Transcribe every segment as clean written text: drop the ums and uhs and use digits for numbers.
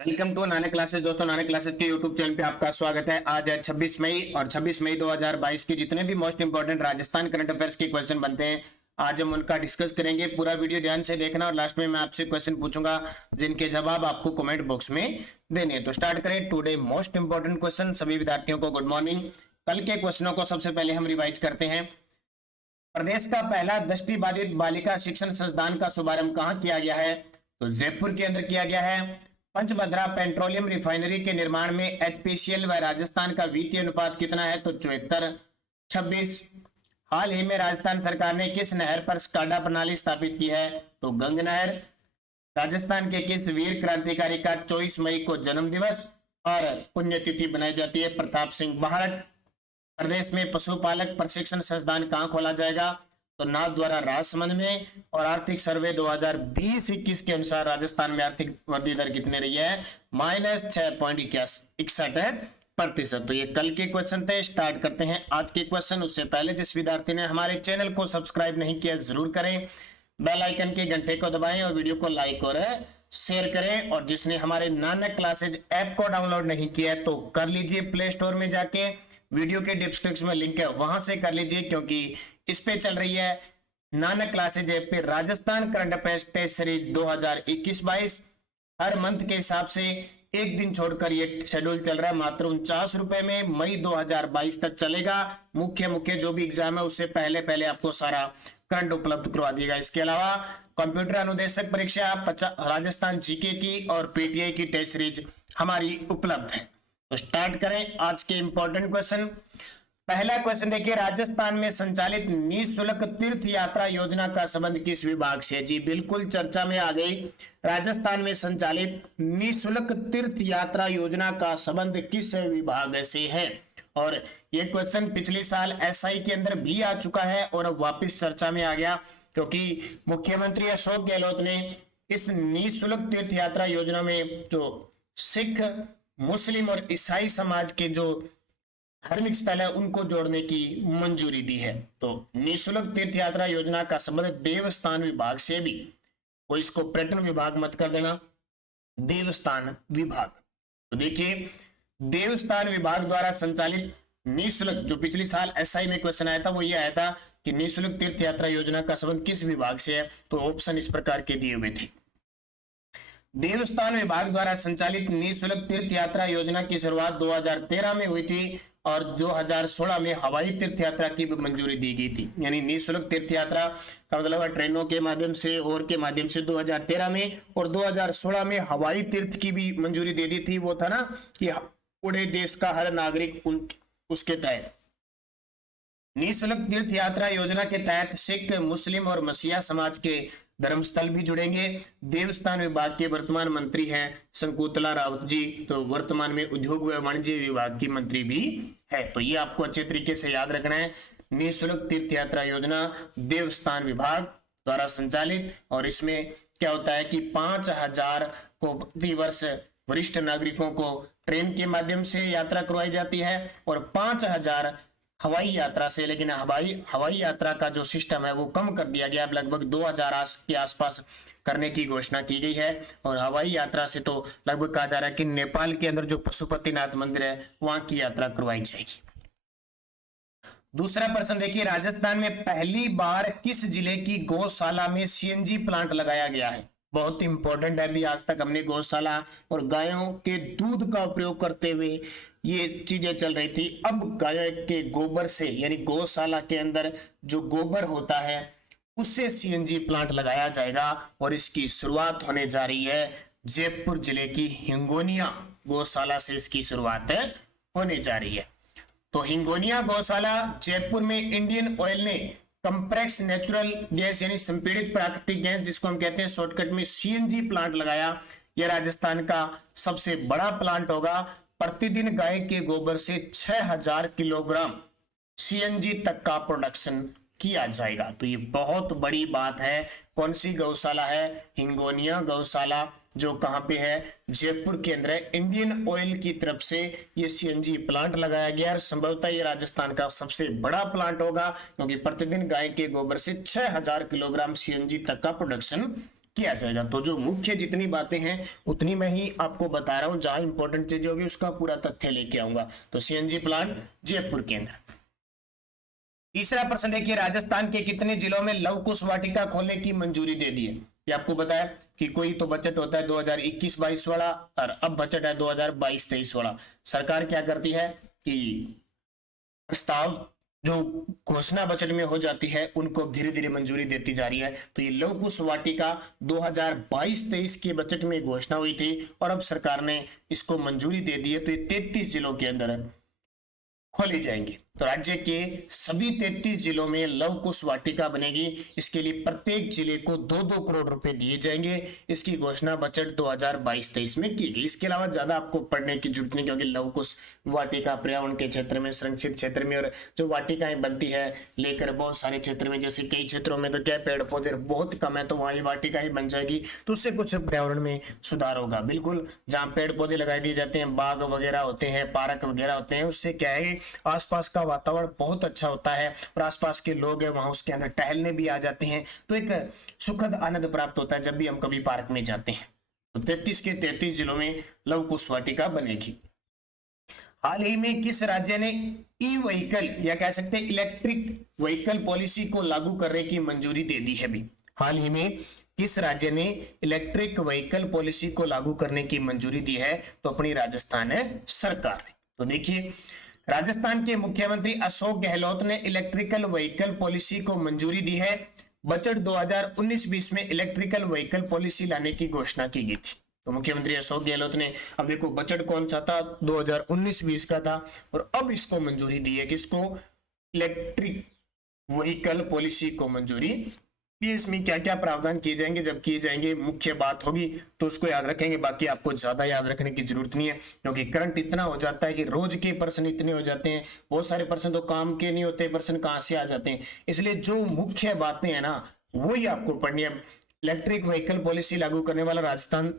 Welcome to Nanak classes. दोस्तों, Nanak classes के YouTube channel पे आपका स्वागत है। आज है 26 मई और 26 मई 2022 के जितने भी most important Rajasthan current affairs के क्वेश्चन बनते हैं, आज हम उनका डिस्कस करेंगे। पूरा वीडियो ध्यान से देखना और लास्ट में मैं आपसे क्वेश्चन पूछूंगा जिनके जवाब आपको कमेंट बॉक्स में देने हैं। तो स्टार्ट करें टुडे मोस्ट इंपोर्टेंट क्वेश्चन। सभी विद्यार्थियों को गुड मॉर्निंग। कल के क्वेश्चनों को सबसे पहले हम रिवाइज करते हैं। प्रदेश का पहला दृष्टिबाधित बालिका शिक्षण संस्थान का शुभारंभ कहाँ किया गया है? तो जयपुर के अंदर किया गया है। पंचभद्रा पेट्रोलियम रिफाइनरी के निर्माण में एचपीसीएल व राजस्थान का वित्तीय अनुपात कितना है? तो 74:26। हाल ही में राजस्थान सरकार ने किस नहर पर स्काडा प्रणाली स्थापित की है? तो गंग नहर। राजस्थान के किस वीर क्रांतिकारी का 24 मई को जन्म दिवस और पुण्यतिथि बनाई जाती है? प्रताप सिंह बाहट। प्रदेश में पशुपालक प्रशिक्षण संस्थान कहाँ खोला जाएगा? तो नाथद्वारा राजसमंद में। और आर्थिक सर्वे 2020-21 के अनुसार राजस्थान में आर्थिक वृद्धि दर कितनी रही है? -6.61%। तो ये कल के क्वेश्चन थे। स्टार्ट करते हैं आज के क्वेश्चन। उससे पहले जिस विद्यार्थी ने हमारे चैनल को सब्सक्राइब नहीं किया जरूर करें, बेल आइकन के घंटे को दबाएं और वीडियो को लाइक और शेयर करें। और जिसने हमारे नानक क्लासेज ऐप को डाउनलोड नहीं किया है तो कर लीजिए, प्ले स्टोर में जाके वीडियो के डिस्क्रिप्शन में लिंक है, वहां से कर लीजिए, क्योंकि इस पे चल रही है नानक क्लासेज ऐप पे Rajasthan current affairs test series 2021-22। हर मंथ के हिसाब से एक दिन छोड़कर ये शेड्यूल चल रहा है मात्र 49 रुपए में। मई 2022 तक चलेगा। मुख्य जो भी एग्जाम है उससे पहले आपको सारा करंट उपलब्ध करवा दिएगा। इसके अलावा कंप्यूटर अनुदेशक परीक्षा राजस्थान जीके की और पीटीआई की टेस्ट सीरीज हमारी उपलब्ध है। तो स्टार्ट करें आज के इंपॉर्टेंट क्वेश्चन। पहला क्वेश्चन देखिए, राजस्थान में संचालित निःशुल्क तीर्थ यात्रा योजना का संबंध किस विभाग से? जी बिल्कुल चर्चा में आ गई। राजस्थान में संचालित निःशुल्क तीर्थ यात्रा योजना का संबंध किस विभाग से है? और ये क्वेश्चन पिछले साल एसआई के अंदर भी आ चुका है और अब वापस चर्चा में आ गया, क्योंकि मुख्यमंत्री अशोक गहलोत ने इस निःशुल्क तीर्थ यात्रा योजना में जो सिख, मुस्लिम और ईसाई समाज के जो धार्मिक स्थल है उनको जोड़ने की मंजूरी दी है। तो निःशुल्क तीर्थ यात्रा योजना का संबंध देवस्थान विभाग से भी, वो इसको पर्यटन विभाग मत कर देना, देवस्थान विभाग। तो देखिए, देवस्थान विभाग द्वारा संचालित निःशुल्क, जो पिछले साल एसआई में क्वेश्चन आया था वो ये आया था कि निःशुल्क तीर्थ यात्रा योजना का संबंध किस विभाग से है? तो ऑप्शन इस प्रकार के दिए हुए थे। देवस्थान विभाग द्वारा संचालित निःशुल्क तीर्थ यात्रा योजना की शुरुआत 2013 में हुई थी और 2016 में हवाई तीर्थ यात्रा की भी मंजूरी दी गई थी। यानी निःशुल्क तीर्थ यात्रा का मतलब ट्रेनों के माध्यम से और के माध्यम से 2013 में, और 2016 में हवाई तीर्थ की भी मंजूरी दे दी थी। वो था ना कि पूरे देश का हर नागरिक उसके तहत निःशुल्क तीर्थ यात्रा योजना के तहत सिख, मुस्लिम और मसीहा समाज के धर्मस्थल भी जुड़ेंगे। देवस्थान विभाग के वर्तमान मंत्री हैं शंकुतला रावत जी, तो वर्तमान में उद्योग व वाणिज्य विभाग की मंत्री भी है। तो ये आपको अच्छे तरीके से याद रखना है। निःशुल्क तीर्थ यात्रा योजना देवस्थान विभाग द्वारा संचालित, और इसमें क्या होता है कि 5000 को प्रति वर्ष वरिष्ठ नागरिकों को ट्रेन के माध्यम से यात्रा करवाई जाती है और 5000 हवाई यात्रा से। लेकिन हवाई यात्रा का जो सिस्टम है वो कम कर दिया गया, लगभग 2000 के आसपास करने की घोषणा की गई है। और हवाई यात्रा से तो लगभग कहा जा रहा है कि नेपाल के अंदर जो पशुपतिनाथ मंदिर है वहां की यात्रा करवाई जाएगी। दूसरा प्रश्न देखिए, राजस्थान में पहली बार किस जिले की गौशाला में सीएनजी प्लांट लगाया गया है? बहुत इंपॉर्टेंट है। अभी आज तक हमने गौशाला और गायों के दूध का उपयोग करते हुए ये चीजें चल रही थी। अब गाय के गोबर से, यानी गौशाला के अंदर जो गोबर होता है उससे सीएनजी प्लांट लगाया जाएगा और इसकी शुरुआत होने जा रही है जयपुर जिले की हिंगोनिया गौशाला से। इसकी शुरुआत होने जा रही है। तो हिंगोनिया गौशाला जयपुर में इंडियन ऑयल ने कंप्रेस नेचुरल गैस यानी संपीड़ित प्राकृतिक गैस, जिसको हम कहते हैं शॉर्टकट में सीएनजी प्लांट लगाया। यह राजस्थान का सबसे बड़ा प्लांट होगा। प्रतिदिन गाय के गोबर से 6000 किलोग्राम सीएनजी तक का प्रोडक्शन किया जाएगा। तो ये बहुत बड़ी बात है। कौन सी गौशाला है? हिंगोनिया गौशाला, जो कहां पे है? जयपुर के अंदर है। इंडियन ऑयल की तरफ से ये सीएनजी प्लांट लगाया गया और संभवतः ये राजस्थान का सबसे बड़ा प्लांट होगा, क्योंकि प्रतिदिन गाय के गोबर से 6000 किलोग्राम सीएनजी तक का प्रोडक्शन किया जाएगा। तो जो मुख्य जितनी बातें हैं उतनी मैं ही आपको बता रहा हूं, जहां इंपॉर्टेंट चीजें होगी उसका पूरा तथ्य लेके आऊंगा। तो सीएनजी प्लांट जयपुर के अंदर। तीसरा प्रश्न देखिए, राजस्थान के कितने जिलों में लव कुश वाटिका खोलने की मंजूरी दे दी है? ये आपको बताया कि कोई तो बजट होता है 2021-22 वाला, और अब बजट है 2022-23 वाला। सरकार क्या करती है कि प्रस्ताव जो घोषणा बजट में हो जाती है उनको धीरे धीरे मंजूरी देती जा रही है। तो ये लव कुश वाटिका 2022-23 के बजट में घोषणा हुई थी और अब सरकार ने इसको मंजूरी दे दी है। तो ये 33 जिलों के अंदर खोली जाएंगी। तो राज्य के सभी 33 जिलों में लव कुश वाटिका बनेगी। इसके लिए प्रत्येक जिले को 2-2 करोड़ रुपए दिए जाएंगे। इसकी घोषणा बजट 2022-23 में की गई। इसके अलावा ज्यादा आपको पढ़ने की जरूरत नहीं, क्योंकि लव कुश वाटिका पर्यावरण के क्षेत्र में, संरक्षित क्षेत्र में, और जो वाटिकाएं बनती है लेकर बहुत सारे क्षेत्र में, जैसे कई क्षेत्रों में तो क्या पेड़ पौधे बहुत कम है तो वहां वाटिका ही बन जाएगी, तो उससे कुछ पर्यावरण में सुधार होगा। बिल्कुल, जहां पेड़ पौधे लगाए दिए जाते हैं, बाग वगैरह होते हैं, पार्क वगैरह होते हैं, उससे क्या है आसपास का वातावरण बहुत अच्छा होता है और आसपास के लोग हैं वहां उसके अंदर टहलने भी आ जाते हैं। तो एक सुखद आनंद प्राप्त होता है जब भी हम कभी पार्क में जाते हैं। तो 33 के 33 जिलों में लव कुश वाटिका बनेगी। हाल ही में किस राज्य ने ई व्हीकल या कह सकते हैं इलेक्ट्रिक व्हीकल पॉलिसी को लागू करने की मंजूरी दे दी है? भी हाल ही में किस राज्य ने इलेक्ट्रिक व्हीकल पॉलिसी को लागू करने की मंजूरी दी है? तो अपनी राजस्थान सरकार ने। तो देखिए, राजस्थान के मुख्यमंत्री अशोक गहलोत ने इलेक्ट्रिकल व्हीकल पॉलिसी को मंजूरी दी है। बजट 2019-20 में इलेक्ट्रिकल व्हीकल पॉलिसी लाने की घोषणा की गई थी। तो मुख्यमंत्री अशोक गहलोत ने, अब देखो बजट कौन सा था, 2019-20 का था, और अब इसको मंजूरी दी है। किसको? इलेक्ट्रिक व्हीकल पॉलिसी को मंजूरी। इसमें क्या क्या प्रावधान किए जाएंगे, जब किए जाएंगे मुख्य बात होगी तो उसको याद रखेंगे। बाकी आपको ज्यादा याद रखने की जरूरत नहीं है, क्योंकि करंट इतना हो जाता है कि रोज के प्रश्न इतने हो जाते हैं, बहुत सारे प्रश्न तो काम के नहीं होते, प्रश्न कहां से आ जाते हैं। इसलिए जो मुख्य बातें हैं ना वही आपको पढ़नी है। इलेक्ट्रिक व्हीकल पॉलिसी लागू करने वाला राजस्थान,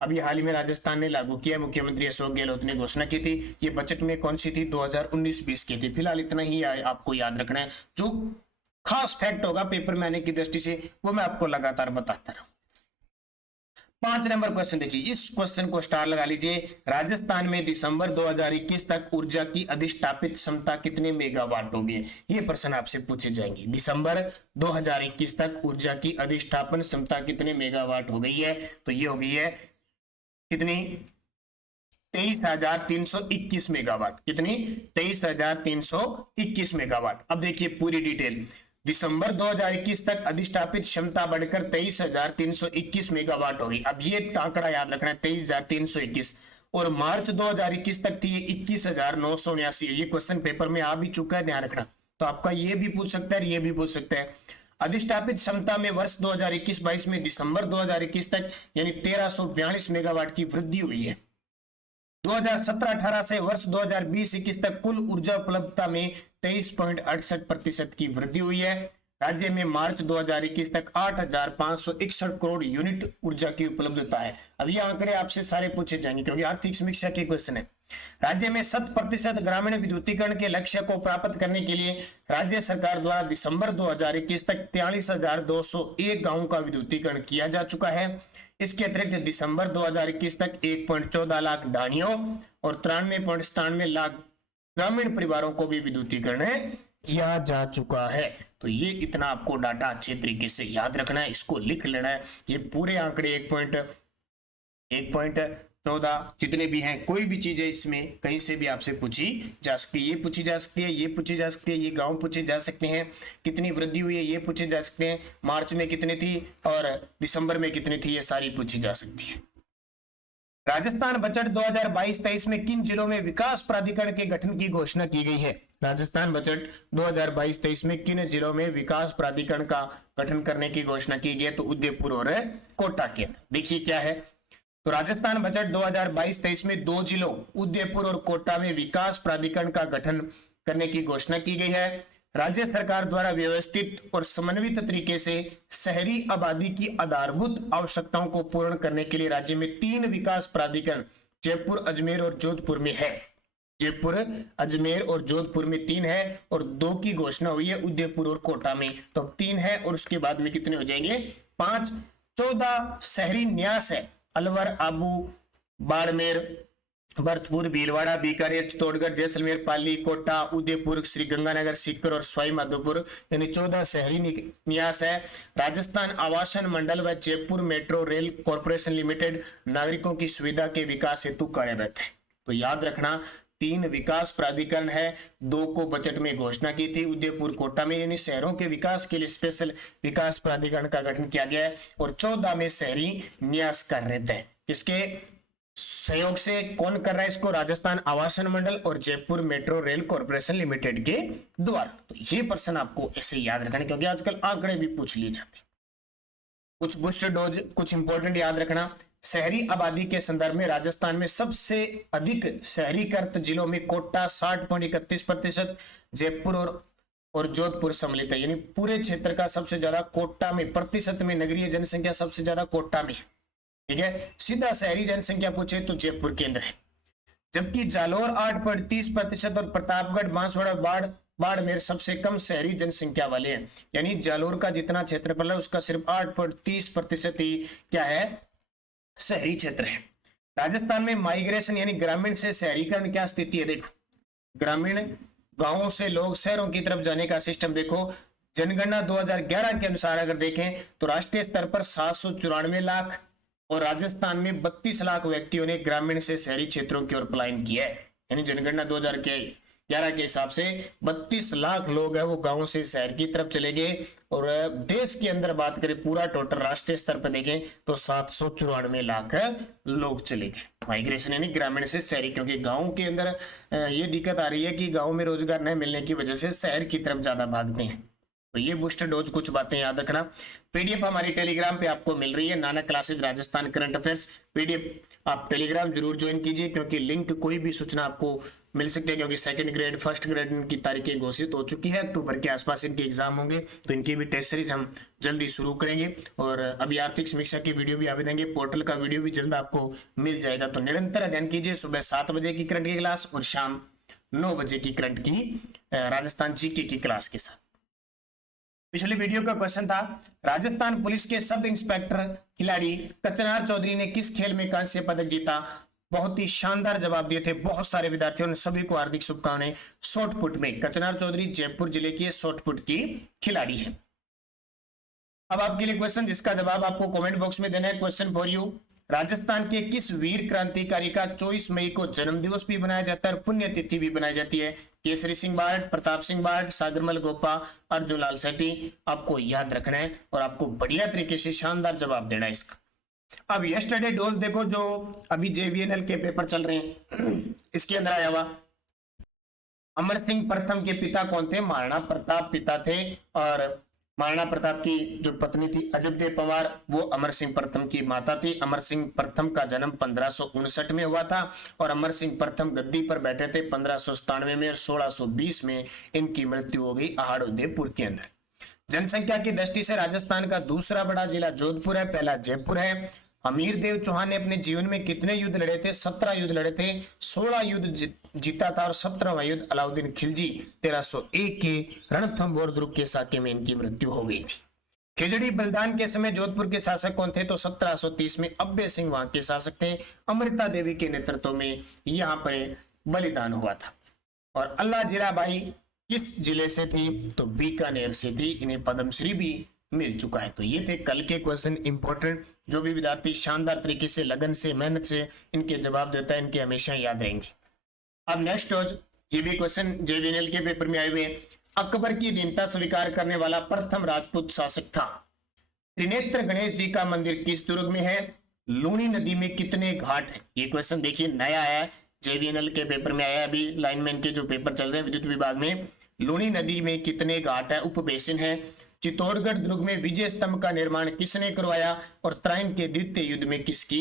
अभी हाल ही में राजस्थान ने लागू किया। मुख्यमंत्री अशोक गहलोत ने घोषणा की थी। ये बजट में कौन सी थी? 2019-20 की थी। फिलहाल इतना ही आपको याद रखना है। जो खास फैक्ट होगा पेपर में आने की दृष्टि से वो मैं आपको लगातार बताता रहूं। 5 नंबर क्वेश्चन देखिए, इस क्वेश्चन को स्टार लगा लीजिए। राजस्थान में दिसंबर 2021 तक ऊर्जा की अधिष्ठापित क्षमता कितने मेगावाट होगी? ये प्रश्न आपसे पूछे जाएंगे। दिसंबर 2021 तक ऊर्जा की अधिष्ठापन क्षमता कितने मेगावाट हो गई है? तो ये हो गई है कितनी? 23,321 मेगावाट। कितनी? 23,321 मेगावाट। अब देखिए पूरी डिटेल। दिसंबर 2021 तक अधिष्ठापित क्षमता बढ़कर 23,321 मेगावाट होगी। अब ये आंकड़ा याद रखना है, 23,321, और मार्च 2021 तक थी 21,979। ये क्वेश्चन पेपर में आ भी चुका है, ध्यान रखना। तो आपका ये भी पूछ सकता है, ये भी पूछ सकता है। अधिष्ठापित क्षमता में वर्ष 2021-22 में दिसंबर 2021 तक यानी 1342 मेगावाट की वृद्धि हुई है। 2017-18 से वर्ष 2020-21 तक कुल ऊर्जा उपलब्धता में 23.68% की वृद्धि हुई है। राज्य में मार्च 2021 तक 8,561 करोड़ यूनिट ऊर्जा की उपलब्धता है। अब ये आंकड़े आपसे सारे पूछे जाएंगे क्योंकि आर्थिक समीक्षा के क्वेश्चन है। राज्य में 100% ग्रामीण विद्युतीकरण के लक्ष्य को प्राप्त करने के लिए राज्य सरकार द्वारा दिसंबर 2021 तक 43,201 गांवों का विद्युतीकरण किया जा चुका है। इसके अतिरिक्त दिसंबर 2021 तक 1.14 लाख ढाणियों और 93.97 लाख ग्रामीण परिवारों को भी विद्युतीकरण किया जा चुका है। तो ये इतना आपको डाटा अच्छे तरीके से याद रखना है, इसको लिख लेना है। ये पूरे आंकड़े 1.14 जितने भी हैं, कोई भी चीज है इसमें कहीं से भी आपसे पूछी जा सकती है। ये पूछी जा सकती है, ये पूछी जा सकती है, ये गांव पूछे जा सकते हैं, कितनी वृद्धि हुई है ये पूछे जा सकते हैं, मार्च में कितनी थी और दिसंबर में कितनी थी, ये सारी पूछी जा सकती है। राजस्थान बजट 2022-23 में किन जिलों में विकास प्राधिकरण के गठन की घोषणा की गई है? राजस्थान बजट 2022-23 में किन जिलों में विकास प्राधिकरण का गठन करने की घोषणा की गई है? तो उदयपुर और कोटा के। देखिए क्या है, तो राजस्थान बजट 2022-23 में 2 जिलों उदयपुर और कोटा में विकास प्राधिकरण का गठन करने की घोषणा की गई है। राज्य सरकार द्वारा व्यवस्थित और समन्वित तरीके से शहरी आबादी की आधारभूत आवश्यकताओं को पूर्ण करने के लिए राज्य में 3 विकास प्राधिकरण जयपुर, अजमेर और जोधपुर में है। जयपुर, अजमेर और जोधपुर में 3 है और 2 की घोषणा हुई है उदयपुर और कोटा में। तो 3 है और उसके बाद में कितने हो जाएंगे? 5। 14 शहरी न्यास है। अलवर, आबू, बाड़मेर, भरतपुर, भीलवाड़ा, बीकानेर, चित्तौड़गढ़, जैसलमेर, पाली, कोटा, उदयपुर, श्री गंगानगर, सीकर और सवाई माधोपुर, यानी 14 शहरी न्यास है। राजस्थान आवासन मंडल व Jaipur metro rail corporation limited नागरिकों की सुविधा के विकास हेतु कार्यरत है। तो याद रखना 3 विकास प्राधिकरण है, 2 को बजट में घोषणा की थी उदयपुर, कोटा में, यानी शहरों के विकास के लिए स्पेशल विकास प्राधिकरण का गठन किया गया है। और 14 में शहरी न्यास कार्यरत है। किसके सहयोग से, कौन कर रहा है इसको? राजस्थान आवासन मंडल और Jaipur metro rail corporation limited के द्वारा। तो ये प्रश्न आपको ऐसे याद रखना, क्योंकि आजकल आंकड़े भी पूछ लिए जाते हैं। कुछ बूस्टर डोज, कुछ इंपॉर्टेंट याद रखना। शहरी आबादी के संदर्भ में राजस्थान में सबसे अधिक शहरीकृत जिलों में कोटा 60.31%, जयपुर और जोधपुर सम्मिलित है। यानी पूरे क्षेत्र का सबसे ज्यादा कोटा में, प्रतिशत में नगरीय जनसंख्या सबसे ज्यादा कोटा में है। ठीक है, सीधा शहरी जनसंख्या पूछे तो जयपुर केंद्र है। जबकि जालोर 8.30% और प्रतापगढ़, बांसवाड़ा, बाड़मेर सबसे कम शहरी जनसंख्या वाले हैं। यानी जालोर का जितना क्षेत्रफल है उसका सिर्फ 8.30% ही क्या है? शहरी क्षेत्र है। राजस्थान में माइग्रेशन यानी ग्रामीण से शहरीकरण क्या स्थिति है? देखो, ग्रामीण गांवों से लोग शहरों की तरफ जाने का सिस्टम देखो। जनगणना 2011 के अनुसार अगर देखें तो राष्ट्रीय स्तर पर 794 लाख और राजस्थान में 32 लाख व्यक्तियों ने ग्रामीण से शहरी क्षेत्रों की ओर पलायन किया है। यानी जनगणना 2011 के हिसाब से 32 लाख लोग है वो गांव से शहर की तरफ चले गए। और देश के अंदर बात करें, पूरा टोटल राष्ट्रीय स्तर पर देखें तो 794 लाख लोग चले गए। माइग्रेशन यानी ग्रामीण से शहरी, क्योंकि गांव के अंदर ये दिक्कत आ रही है कि गांव में रोजगार न मिलने की वजह से शहर की तरफ ज्यादा भागते हैं। तो ये बूस्टर डोज कुछ बातें याद रखना। पीडीएफ हमारी टेलीग्राम पे आपको मिल रही है, Nanak classes Rajasthan current affairs PDF. आप टेलीग्राम जरूर ज्वाइन कीजिए, क्योंकि लिंक कोई भी सूचना आपको मिल सकती है, क्योंकि सेकंड ग्रेड, फर्स्ट ग्रेड की तारीखें घोषित हो चुकी है। अक्टूबर के आसपास इनके एग्जाम होंगे, तो इनकी भी टेस्ट सीरीज हम जल्दी शुरू करेंगे। और अभी आर्थिक समीक्षा की वीडियो भी आ देंगे, पोर्टल का वीडियो भी जल्द आपको मिल जाएगा। तो निरंतर अध्ययन कीजिए। सुबह 7 बजे की करंट की क्लास और शाम 9 बजे की करंट की राजस्थान जीके की क्लास के साथ। पिछले वीडियो का क्वेश्चन था, राजस्थान पुलिस के सब इंस्पेक्टर खिलाड़ी कचनार चौधरी ने किस खेल में कांस्य पदक जीता? बहुत ही शानदार जवाब दिए थे बहुत सारे विद्यार्थियों ने, सभी को हार्दिक शुभकामनाएं। शॉर्टपुट में कचनार चौधरी जयपुर जिले की शॉर्टपुट की खिलाड़ी है। अब आपके लिए क्वेश्चन जिसका जवाब आपको कमेंट बॉक्स में देना है। क्वेश्चन फॉर यू, राजस्थान के किस वीर क्रांतिकारी का 24 मई को जन्मदिवस भी बनाया जाता है और पुण्यतिथि भी बनाई जाती है? केसरी सिंह बार्ड, प्रताप सिंह बार्ड, सागरमल गोपा, अर्जुन लाल सेठी। आपको याद रखना है और आपको बढ़िया तरीके से शानदार जवाब देना है इसका। अब यस्टरडे डोज देखो, जो अभी JVNL के पेपर चल रहे हैं, इसके अंदर आया हुआ अमर सिंह प्रथम के पिता कौन थे? महाराणा प्रताप पिता थे। और महाराणा प्रताप की जो पत्नी थी अजबदेव पंवार, वो अमर सिंह प्रथम की माता थी। अमर सिंह प्रथम का जन्म 1559 में हुआ था और अमर सिंह प्रथम गद्दी पर बैठे थे 1597 में और 1620 में इनकी मृत्यु हो गई आहाड़ उदयपुर के अंदर। जनसंख्या की दृष्टि से राजस्थान का दूसरा बड़ा जिला जोधपुर है, पहला जयपुर है। अमीर देव चौहान ने अपने जीवन में कितने युद्ध लड़े थे? 17 युद्ध लड़े थे, 16 युद्ध जीता था और 17वां युद्ध अलाउद्दीन खिलजी 1301 के रणथंभौर दुर्ग के साके में इनकी मृत्यु हो गई थी। खिजड़ी बलिदान के समय जोधपुर के शासक कौन थे? तो 1730 में अब्बे सिंह वहां के शासक थे। अमृता देवी के नेतृत्व में यहाँ पर बलिदान हुआ था। और अल्लाह जीराबाई किस जिले से थी? तो बीकानेर से थी। इन्हें पद्मश्री भी मिल चुका है। तो ये थे कल के क्वेश्चन इंपॉर्टेंट, जो भी विद्यार्थी शानदार तरीके से, लगन से, मेहनत से इनके जवाब देता है, इनके हमेशा याद रहेंगे। अब नेक्स्ट रोज ये भी क्वेश्चन JVNL के पेपर में आए हुए। अकबर की दीनता स्वीकार करने वाला प्रथम राजपूत शासक था। त्रिनेत्र गणेश जी का मंदिर किस दुर्ग में है? लूनी नदी में कितने घाट है? ये क्वेश्चन देखिए नया आया है, JVNL के पेपर में आया है। अभी लाइनमैन के जो पेपर चल रहे हैं विद्युत विभाग में, लूनी नदी में कितने घाट है? उपबेसिन है। चित्तौड़गढ़ दुर्ग में विजय स्तंभ का निर्माण किसने करवाया? और त्राइन के द्वितीय युद्ध में किसकी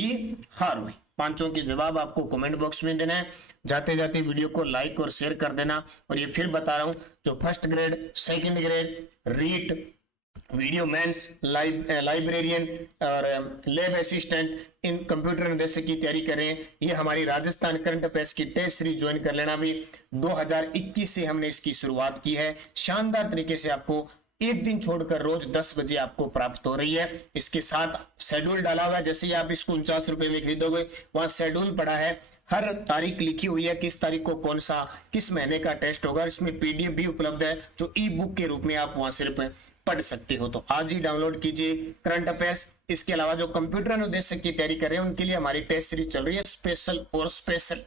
हार हुई? पांचों के जवाब आपको कमेंट बॉक्स में देना है। जाते जाते वीडियो को लाइक और शेयर कर देना। और ये फिर बता रहा हूं, जो first grade, second grade, REET, VDO mains, librarian और लैब असिस्टेंट, इन कंप्यूटर निर्देशक की तैयारी करें। ये हमारी राजस्थान करंट अफेयर्स की टेस्ट सीरीज ज्वाइन कर लेना। भी 2021 से हमने इसकी शुरुआत की है। शानदार तरीके से आपको एक दिन छोड़कर रोज 10 बजे आपको प्राप्त हो रही है। इसके साथ शेड्यूल डाला हुआ है, जैसे ही आप इसको 49 रुपए में खरीदोगे वहां शेड्यूल पड़ा है, हर तारीख लिखी हुई है, किस तारीख को कौन सा किस महीने का टेस्ट होगा। इसमें पीडीएफ भी उपलब्ध है जो ई बुक के रूप में आप वहां सिर्फ पढ़ सकते हो। तो आज ही डाउनलोड कीजिए करंट अफेयर्स। इसके अलावा जो कंप्यूटर अनुदेशक की तैयारी कर रहे हैं उनके लिए हमारी टेस्ट सीरीज चल रही है स्पेशल और स्पेशल,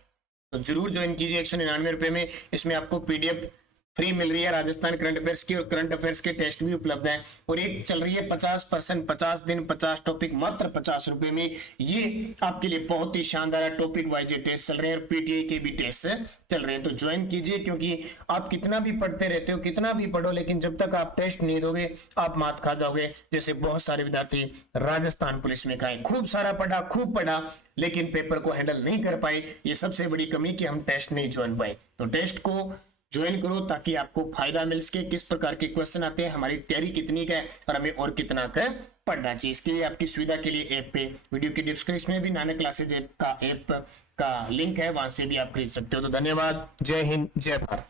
तो जरूर ज्वाइन कीजिए। 199 रुपए में इसमें आपको पीडीएफ फ्री मिल रही है राजस्थान करंट अफेयर्स की, और करंट अफेयर्स के टेस्ट भी उपलब्ध हैं। और एक चल रही है 50%, 50 दिन 50 टॉपिक, मात्र 50 रुपए में। ये आपके लिए बहुत ही शानदार है। टॉपिक वाइज टेस्ट चल रहे हैं और पीटीआई के भी टेस्ट चल रहे हैं, तो ज्वाइन कीजिए। क्योंकि आप कितना भी पढ़ते रहते हो, कितना भी पढ़ो, लेकिन जब तक आप टेस्ट नहीं दोगे आप मात खा जाओगे। जैसे बहुत सारे विद्यार्थी राजस्थान पुलिस में गए, खूब सारा पढ़ा, खूब पढ़ा, लेकिन पेपर को हैंडल नहीं कर पाए। ये सबसे बड़ी कमी कि हम टेस्ट नहीं ज्वाइन पाए। तो टेस्ट को ज्वाइन करो ताकि आपको फायदा मिल सके। किस प्रकार के क्वेश्चन आते हैं, हमारी तैयारी कितनी का है और हमें और कितना का पढ़ना चाहिए। इसके लिए आपकी सुविधा के लिए ऐप पे वीडियो के डिस्क्रिप्शन में भी नानक क्लासेज ऐप का लिंक है, वहां से भी आप खरीद सकते हो। तो धन्यवाद, जय हिंद, जय भारत।